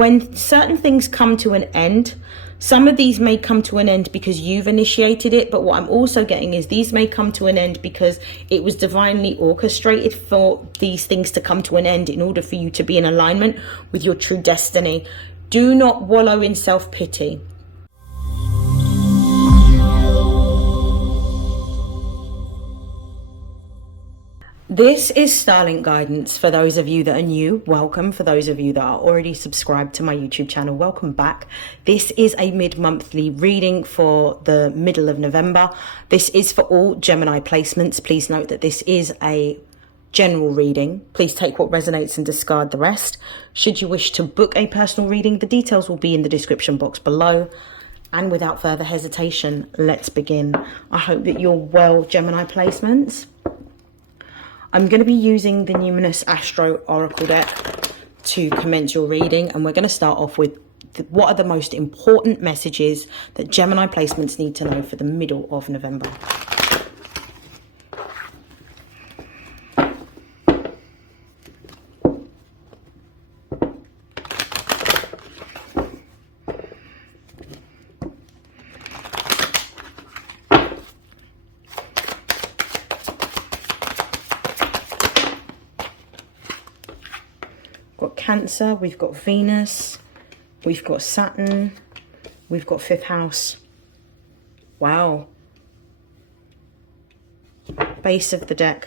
when certain things come to an end, some of these may come to an end because you've initiated it, but what I'm also getting is these may come to an end because it was divinely orchestrated for these things to come to an end in order for you to be in alignment with your true destiny. Do not wallow in self-pity. This is StarLink guidance for those of you that are new. Welcome. For those of you that are already subscribed to my YouTube channel, welcome back. This is a mid-monthly reading for the middle of November. This is for all Gemini placements. Please note that this is a general reading. Please take what resonates and discard the rest. Should you wish to book a personal reading, the details will be in the description box below. And without further hesitation, let's begin. I hope that you're well, Gemini placements. I'm going to be using the Numinous Astro Oracle deck to commence your reading, and we're going to start off with what are the most important messages that Gemini placements need to know for the middle of November. Cancer, we've got Venus, we've got Saturn, we've got 5th house. Wow. Base of the deck,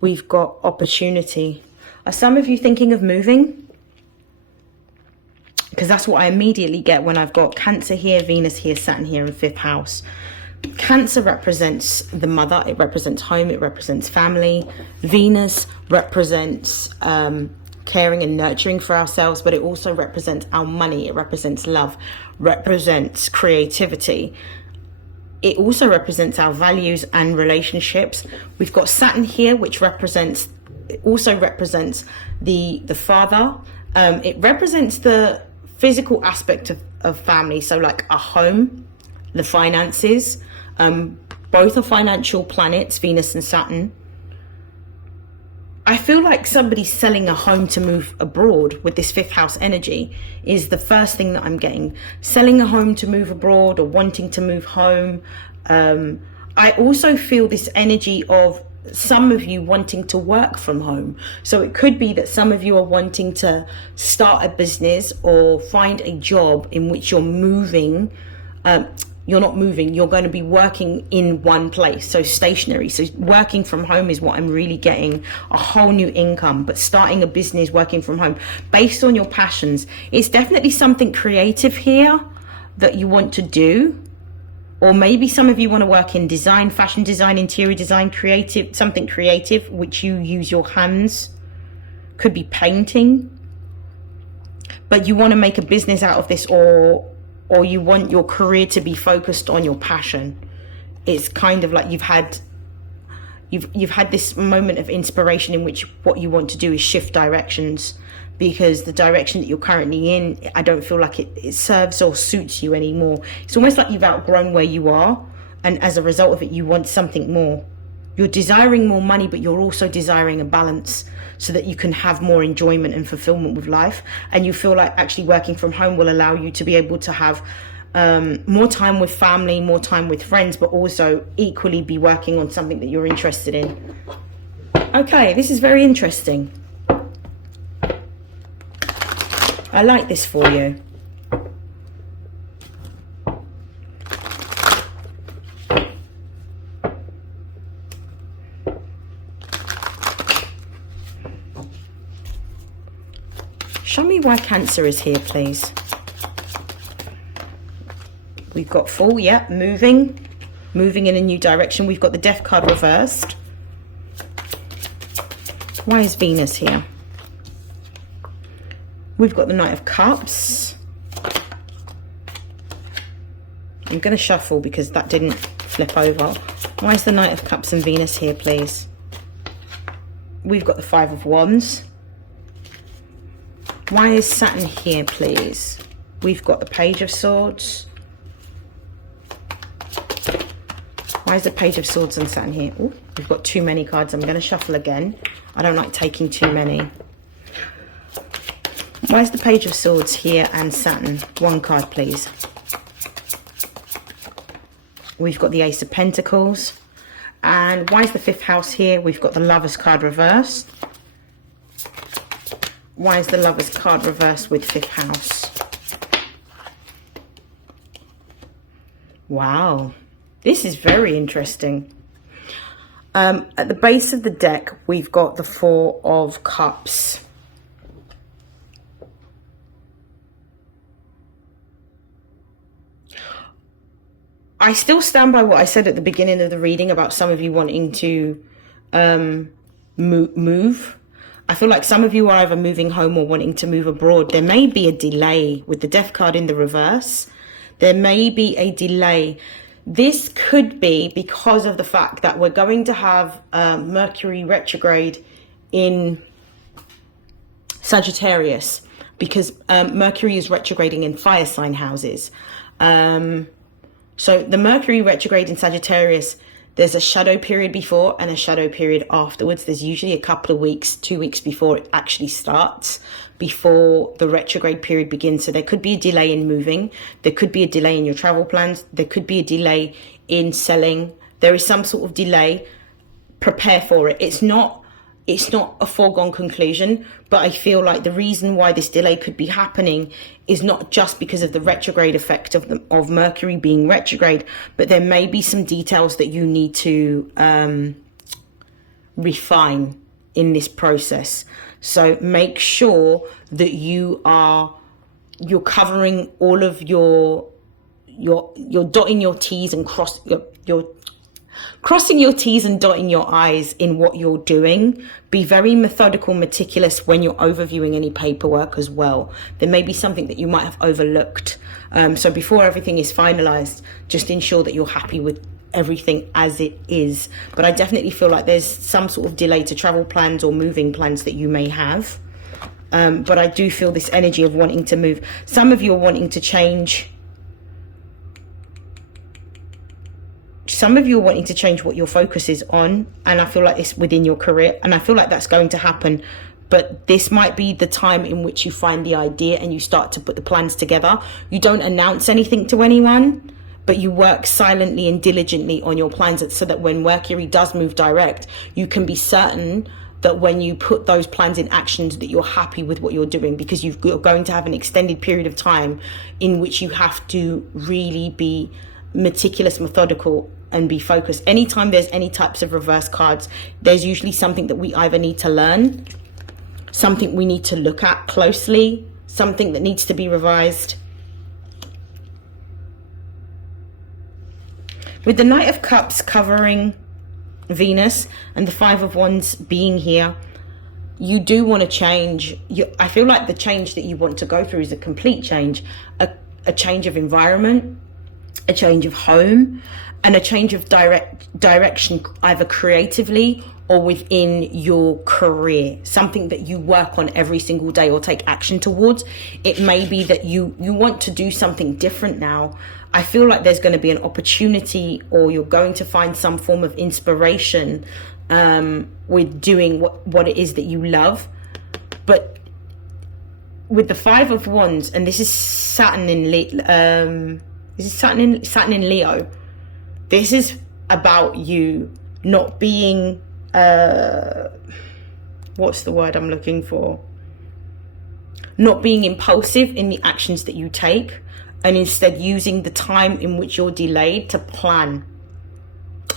we've got opportunity. Are some of you thinking of moving? Because that's what I immediately get when I've got Cancer here, Venus here, Saturn here, and 5th house. Cancer represents the mother, it represents home, it represents family. Venus represents caring and nurturing for ourselves, but it also represents our money, it represents love, represents creativity. It also represents our values and relationships. We've got Saturn here, which also represents the father. It represents the physical aspect of family, so like a home, the finances. Both are financial planets, Venus and Saturn. I feel like somebody's selling a home to move abroad with this 5th house energy is the first thing that I'm getting. Selling a home to move abroad or wanting to move home. I also feel this energy of some of you wanting to work from home. So it could be that some of you are wanting to start a business or find a job in which you're moving. You're not moving, you're going to be working in one place, so stationary. So working from home is what I'm really getting, a whole new income. But starting a business working from home based on your passions, it's definitely something creative here that you want to do. Or maybe some of you want to work in design, fashion design, interior design, creative, something creative which you use your hands. Could be painting, but you want to make a business out of this, or you want your career to be focused on your passion. It's kind of like you've had this moment of inspiration in which what you want to do is shift directions, because the direction that you're currently in, I don't feel like it serves or suits you anymore. It's almost like you've outgrown where you are, and as a result of it, you want something more. You're desiring more money, but you're also desiring a balance so that you can have more enjoyment and fulfillment with life. And you feel like actually working from home will allow you to be able to have more time with family, more time with friends, but also equally be working on something that you're interested in. Okay, this is very interesting. I like this for you. Show me why Cancer is here, please. We've got Fool, yeah, moving in a new direction. We've got the Death card reversed. Why is Venus here? We've got the Knight of Cups. I'm going to shuffle because that didn't flip over. Why is the Knight of Cups and Venus here, please? We've got the Five of Wands. Why is Saturn here, please? We've got the Page of Swords. Why is the Page of Swords and Saturn here? Ooh, we've got too many cards. I'm going to shuffle again. I don't like taking too many. Where's the Page of Swords here and Saturn? One card, please. We've got the Ace of Pentacles. And why is the 5th house here? We've got the Lovers card reversed. Why is the Lovers card reversed with 5th house? Wow. This is very interesting. At the base of the deck, we've got the 4 of Cups. I still stand by what I said at the beginning of the reading about some of you wanting to move. I feel like some of you are either moving home or wanting to move abroad. There may be a delay with the Death card in the reverse. There may be a delay. This could be because of the fact that we're going to have Mercury retrograde in Sagittarius, because Mercury is retrograding in fire sign houses. So the Mercury retrograde in Sagittarius, there's a shadow period before and a shadow period afterwards. There's usually a couple of weeks, 2 weeks before it actually starts, before the retrograde period begins. So there could be a delay in moving. There could be a delay in your travel plans. There could be a delay in selling. There is some sort of delay. Prepare for it. It's not a foregone conclusion, but I feel like the reason why this delay could be happening is not just because of the retrograde effect of Mercury being retrograde, but there may be some details that you need to refine in this process. So make sure that you're covering all of you're dotting your T's and you're crossing your T's and dotting your I's in what you're doing. Be very methodical, meticulous when you're overviewing any paperwork as well. There may be something that you might have overlooked. So before everything is finalized, just ensure that you're happy with everything as it is. But I definitely feel like there's some sort of delay to travel plans or moving plans that you may have. But I do feel this energy of wanting to move. Some of you are wanting to change. Some of you are wanting to change what your focus is on, and I feel like it's within your career, and I feel like that's going to happen. But this might be the time in which you find the idea and you start to put the plans together. You don't announce anything to anyone, but you work silently and diligently on your plans so that when Mercury does move direct, you can be certain that when you put those plans in action, that you're happy with what you're doing, because you're going to have an extended period of time in which you have to really be meticulous, methodical, and be focused. Anytime there's any types of reverse cards, there's usually something that we either need to learn, something we need to look at closely, something that needs to be revised. With the Knight of Cups covering Venus and the 5 of Wands being here, you do want to change. I feel like the change that you want to go through is a complete change, a change of environment, a change of home, and a change of direction, either creatively or within your career. Something that you work on every single day or take action towards. It may be that you want to do something different now. I feel like there's going to be an opportunity, or you're going to find some form of inspiration with doing what it is that you love. But with the 5 of Wands, and this is Saturn in Saturn in Leo. This is about you not being what's the word I'm looking for? Not being impulsive in the actions that you take, and instead using the time in which you're delayed to plan,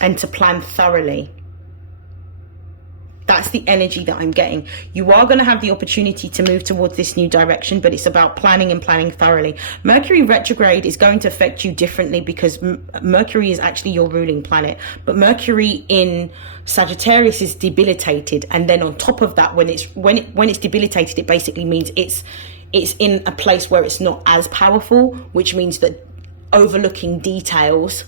and to plan thoroughly. That's the energy that I'm getting. You are going to have the opportunity to move towards this new direction, but it's about planning and planning thoroughly. Mercury retrograde is going to affect you differently because Mercury is actually your ruling planet. But Mercury in Sagittarius is debilitated, and then on top of that, when it's debilitated, it basically means it's in a place where it's not as powerful, which means that overlooking details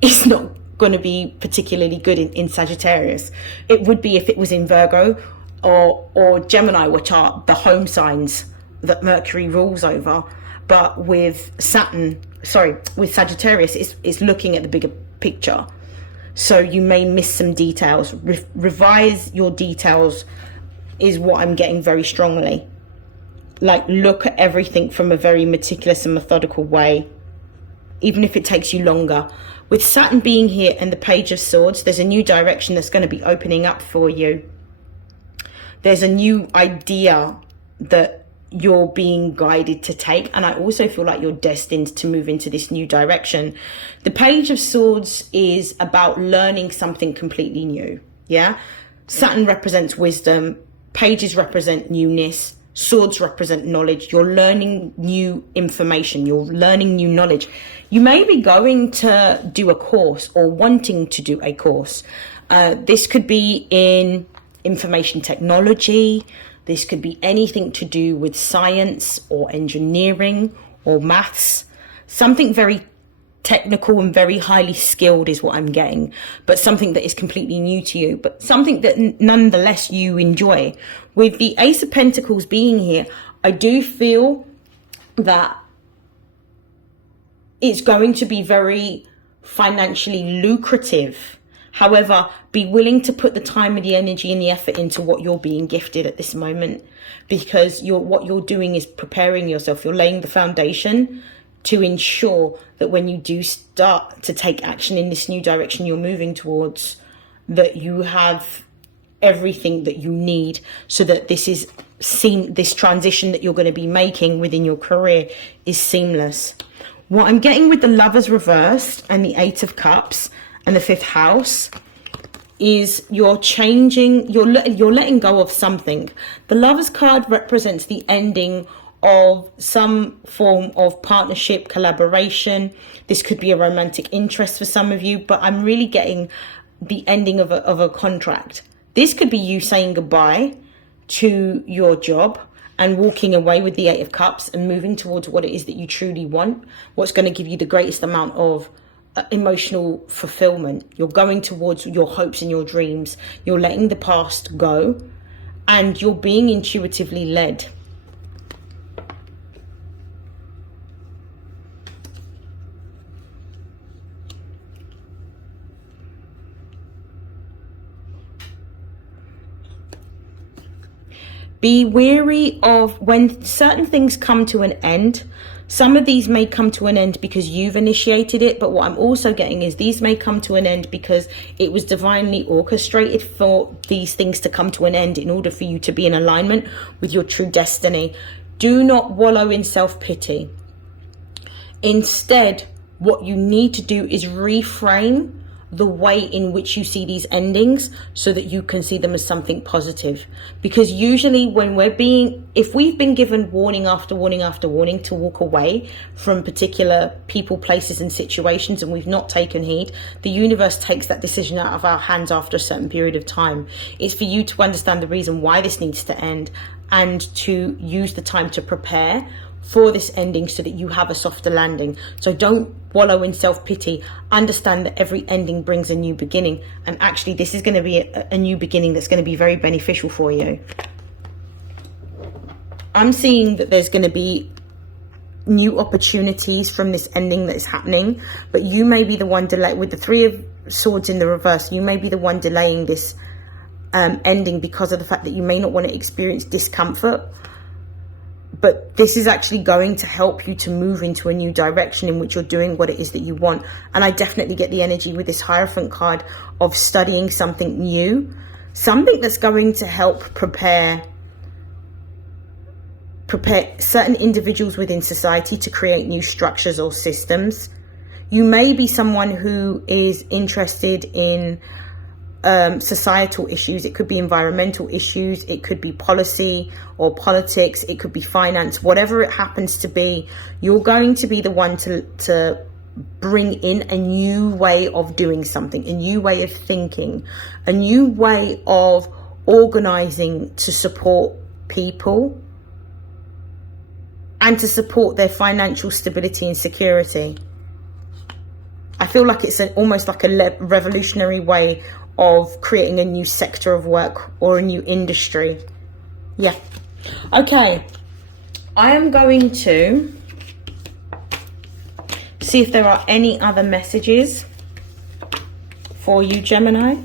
is not going to be particularly good in Sagittarius. It would be if it was in Virgo or Gemini, which are the home signs that Mercury rules over. But with Sagittarius, it's looking at the bigger picture. So you may miss some details. Revise your details is what I'm getting very strongly. like look at everything from a very meticulous and methodical way, even if it takes you longer. With Saturn being here and the Page of Swords, there's a new direction that's going to be opening up for you. There's a new idea that you're being guided to take, and I also feel like you're destined to move into this new direction. The Page of Swords is about learning something completely new. Yeah, Saturn represents wisdom, pages represent newness, swords represent knowledge. You're learning new information, you're learning new knowledge. You may be going to do a course or wanting to do a course. This could be in information technology. This could be anything to do with science or engineering or maths. Something very technical and very highly skilled is what I'm getting, but something that is completely new to you, but something that nonetheless you enjoy. With the Ace of Pentacles being here, I do feel that it's going to be very financially lucrative. However, be willing to put the time and the energy and the effort into what you're being gifted at this moment, because what you're doing is preparing yourself. You're laying the foundation to ensure that when you do start to take action in this new direction you're moving towards, that you have everything that you need so that this transition that you're going to be making within your career is seamless. What I'm getting with the Lovers reversed and the Eight of Cups and the Fifth House is you're changing, you're letting go of something. The Lovers card represents the ending of some form of partnership, collaboration. This could be a romantic interest for some of you, but I'm really getting the ending of a contract. This could be you saying goodbye to your job and walking away with the Eight of Cups and moving towards what it is that you truly want, what's going to give you the greatest amount of emotional fulfillment. You're going towards your hopes and your dreams. You're letting the past go and you're being intuitively led. Be wary of when certain things come to an end. Some of these may come to an end because you've initiated it, but what I'm also getting is these may come to an end because it was divinely orchestrated for these things to come to an end in order for you to be in alignment with your true destiny. Do not wallow in self-pity. Instead, what you need to do is reframe the way in which you see these endings so that you can see them as something positive. Because usually when if we've been given warning after warning after warning to walk away from particular people, places and situations, and we've not taken heed, the universe takes that decision out of our hands after a certain period of time. It's for you to understand the reason why this needs to end and to use the time to prepare for this ending so that you have a softer landing. So don't wallow in self-pity. Understand that every ending brings a new beginning, and actually this is going to be a new beginning that's going to be very beneficial for you. I'm seeing that there's going to be new opportunities from this ending that is happening, but you may be the one with the Three of Swords in the reverse. You may be the one delaying this ending because of the fact that you may not want to experience discomfort. But this is actually going to help you to move into a new direction in which you're doing what it is that you want. And I definitely get the energy with this Hierophant card of studying something new, something that's going to help prepare certain individuals within society to create new structures or systems. You may be someone who is interested in societal issues. It could be environmental issues, it could be policy or politics, it could be finance, whatever it happens to be. You're going to be the one to bring in a new way of doing something, a new way of thinking, a new way of organizing to support people and to support their financial stability and security. I feel like it's almost like a revolutionary way of creating a new sector of work or a new industry. Yeah. Okay. I am going to see if there are any other messages for you, Gemini.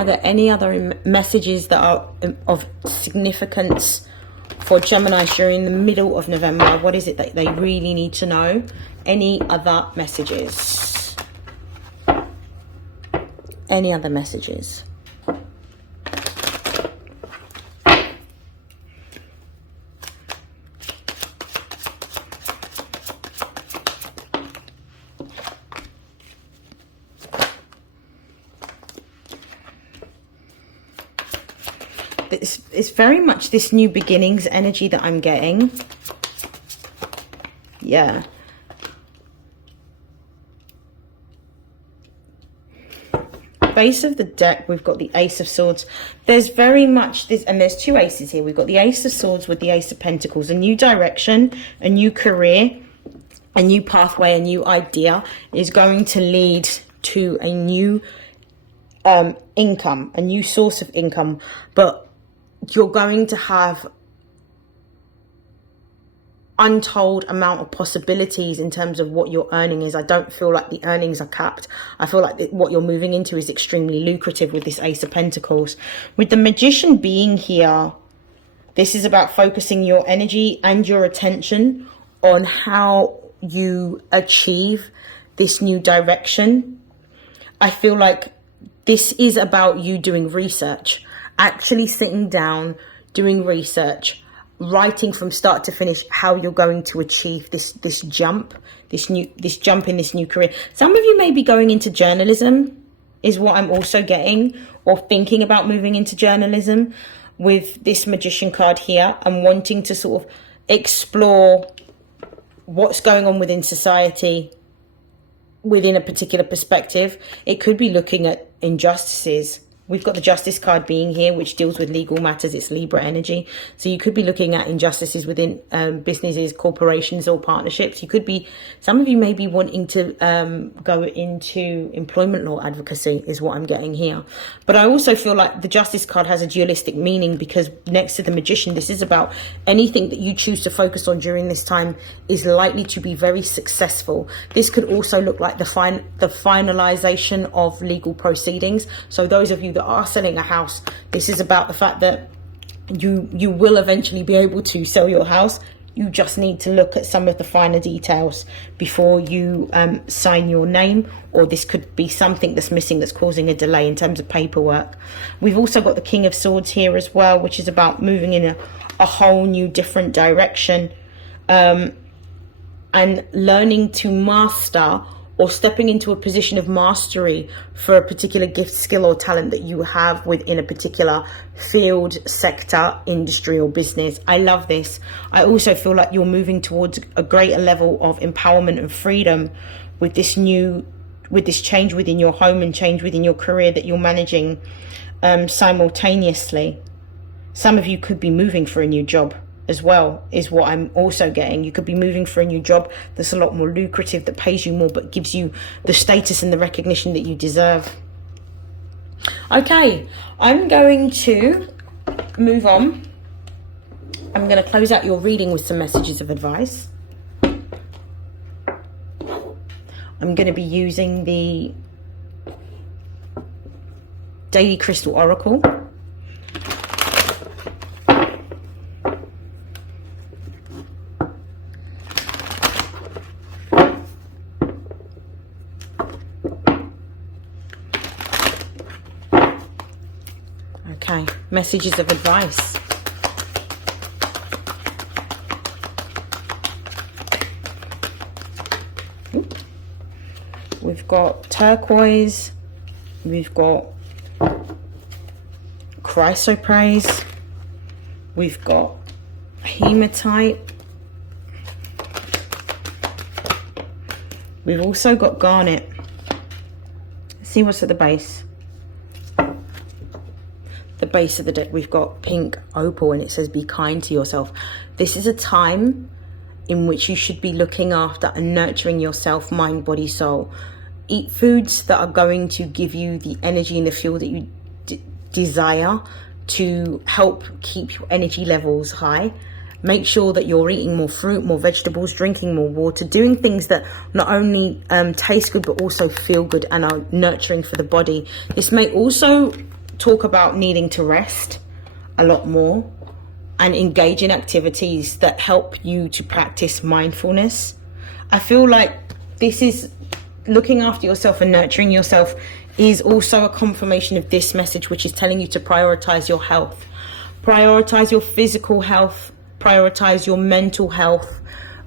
Are there any other messages that are of significance for Gemini during the middle of November? What is it that they really need to know? Any other messages? Any other messages? It's very much this new beginnings energy that I'm getting. Yeah. Base of the deck, we've got the Ace of Swords. There's very much this, and there's two aces here. We've got the Ace of Swords with the Ace of Pentacles. A new direction, a new career, a new pathway, a new idea is going to lead to a new income, a new source of income. But you're going to have untold amount of possibilities in terms of what your earning is. I don't feel like the earnings are capped. I feel like what you're moving into is extremely lucrative with this Ace of Pentacles. With the Magician being here, this is about focusing your energy and your attention on how you achieve this new direction. I feel like this is about you doing research, actually sitting down, doing research, writing from start to finish how you're going to achieve this jump in this new career. Some of you may be going into journalism, is what I'm also getting, or thinking about moving into journalism with this Magician card here, and wanting to sort of explore what's going on within society within a particular perspective. It could be looking at injustices. We've got the Justice card being here, which deals with legal matters. It's Libra energy. So you could be looking at injustices within businesses, corporations, or partnerships. You could be, some of you may be wanting to go into employment law advocacy, is what I'm getting here. But I also feel like the Justice card has a dualistic meaning, because next to the Magician, this is about anything that you choose to focus on during this time is likely to be very successful. This could also look like the finalization of legal proceedings. So those of you that are selling a house, this is about the fact that you will eventually be able to sell your house. You just need to look at some of the finer details before you sign your name, or this could be something that's missing that's causing a delay in terms of paperwork. We've also got the King of Swords here as well, which is about moving in a whole new different direction, and learning to master, or stepping into a position of mastery for a particular gift, skill, or talent that you have within a particular field, sector, industry, or business. I love this. I also feel like you're moving towards a greater level of empowerment and freedom with this change within your home and change within your career that you're managing simultaneously. Some of you could be moving for a new job as well, is what I'm also getting. You could be moving for a new job that's a lot more lucrative, that pays you more, but gives you the status and the recognition that you deserve. Okay, I'm going to move on. I'm going to close out your reading with some messages of advice. I'm going to be using the Daily Crystal Oracle. Okay, messages of advice. We've got turquoise, we've got chrysoprase, we've got hematite, we've also got garnet. Let's see what's at the base. The base of the deck, we've got pink opal, and it says be kind to yourself. This is a time in which you should be looking after and nurturing yourself, mind, body, soul. Eat foods that are going to give you the energy and the fuel that you desire to help keep your energy levels high. Make sure that you're eating more fruit, more vegetables, drinking more water, doing things that not only taste good but also feel good and are nurturing for the body. This may also talk about needing to rest a lot more and engage in activities that help you to practice mindfulness. I feel like this is looking after yourself and nurturing yourself is also a confirmation of this message, which is telling you to prioritize your health, prioritize your physical health, prioritize your mental health.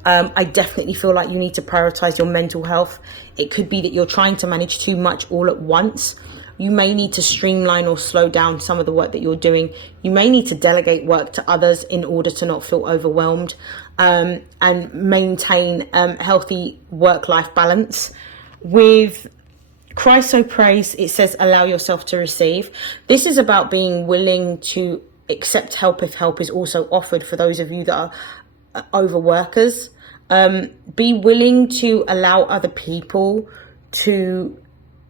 I definitely feel like you need to prioritize your mental health. It could be that you're trying to manage too much all at once. You may need to streamline or slow down some of the work that you're doing. You may need to delegate work to others in order to not feel overwhelmed, and maintain healthy work-life balance. With Christ So Praise, it says, allow yourself to receive. This is about being willing to accept help if help is also offered for those of you that are overworkers. Be willing to allow other people to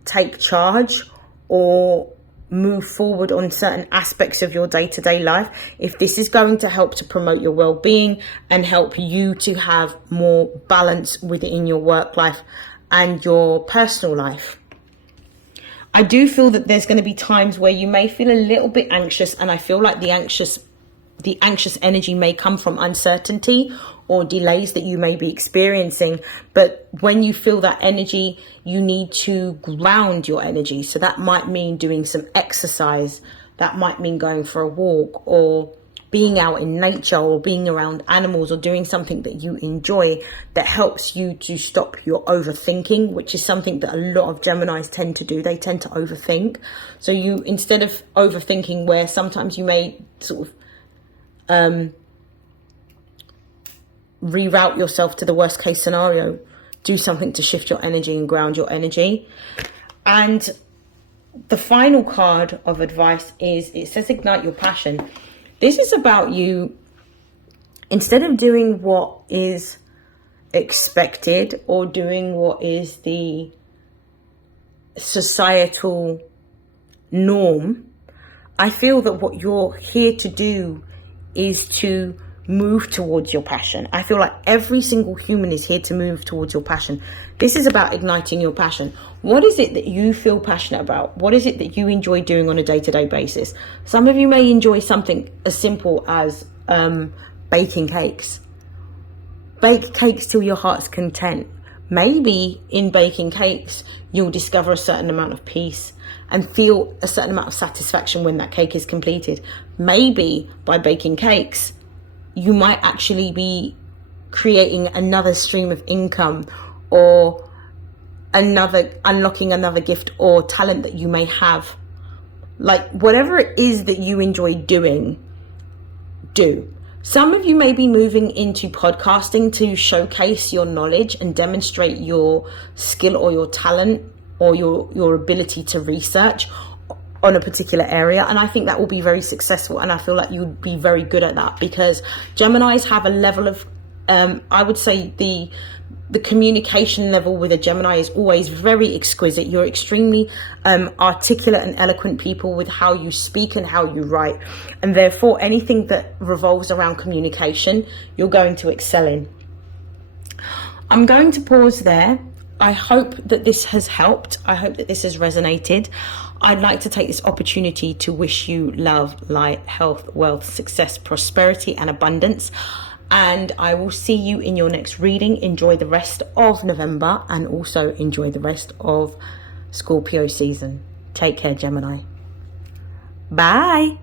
take charge or move forward on certain aspects of your day-to-day life if this is going to help to promote your well-being and help you to have more balance within your work life and your personal life. I do feel that there's going to be times where you may feel a little bit anxious, and I feel like the anxious energy may come from uncertainty or delays that you may be experiencing. But when you feel that energy, you need to ground your energy. So that might mean doing some exercise. That might mean going for a walk or being out in nature or being around animals or doing something that you enjoy that helps you to stop your overthinking, which is something that a lot of Geminis tend to do. They tend to overthink. So you, instead of overthinking, where sometimes you may sort of reroute yourself to the worst case scenario, do something to shift your energy and ground your energy. And the final card of advice is, it says ignite your passion. This is about you, instead of doing what is expected or doing what is the societal norm, I feel that what you're here to do is to move towards your passion. I feel like every single human is here to move towards your passion. This is about igniting your passion. What is it that you feel passionate about? What is it that you enjoy doing on a day-to-day basis? Some of you may enjoy something as simple as baking cakes. Bake cakes till your heart's content. Maybe in baking cakes, you'll discover a certain amount of peace and feel a certain amount of satisfaction when that cake is completed. Maybe by baking cakes, you might actually be creating another stream of income or unlocking another gift or talent that you may have. Like, whatever it is that you enjoy doing, do. Some of you may be moving into podcasting to showcase your knowledge and demonstrate your skill or your talent or your ability to research on a particular area, and I think that will be very successful, and I feel like you'd be very good at that, because Geminis have a level of I would say the communication level with a Gemini is always very exquisite. You're extremely articulate and eloquent people with how you speak and how you write, and therefore anything that revolves around communication, you're going to excel in. I'm going to pause there. I hope that this has helped. I hope that this has resonated. I'd like to take this opportunity to wish you love, light, health, wealth, success, prosperity, and abundance. And I will see you in your next reading. Enjoy the rest of November and also enjoy the rest of Scorpio season. Take care, Gemini. Bye.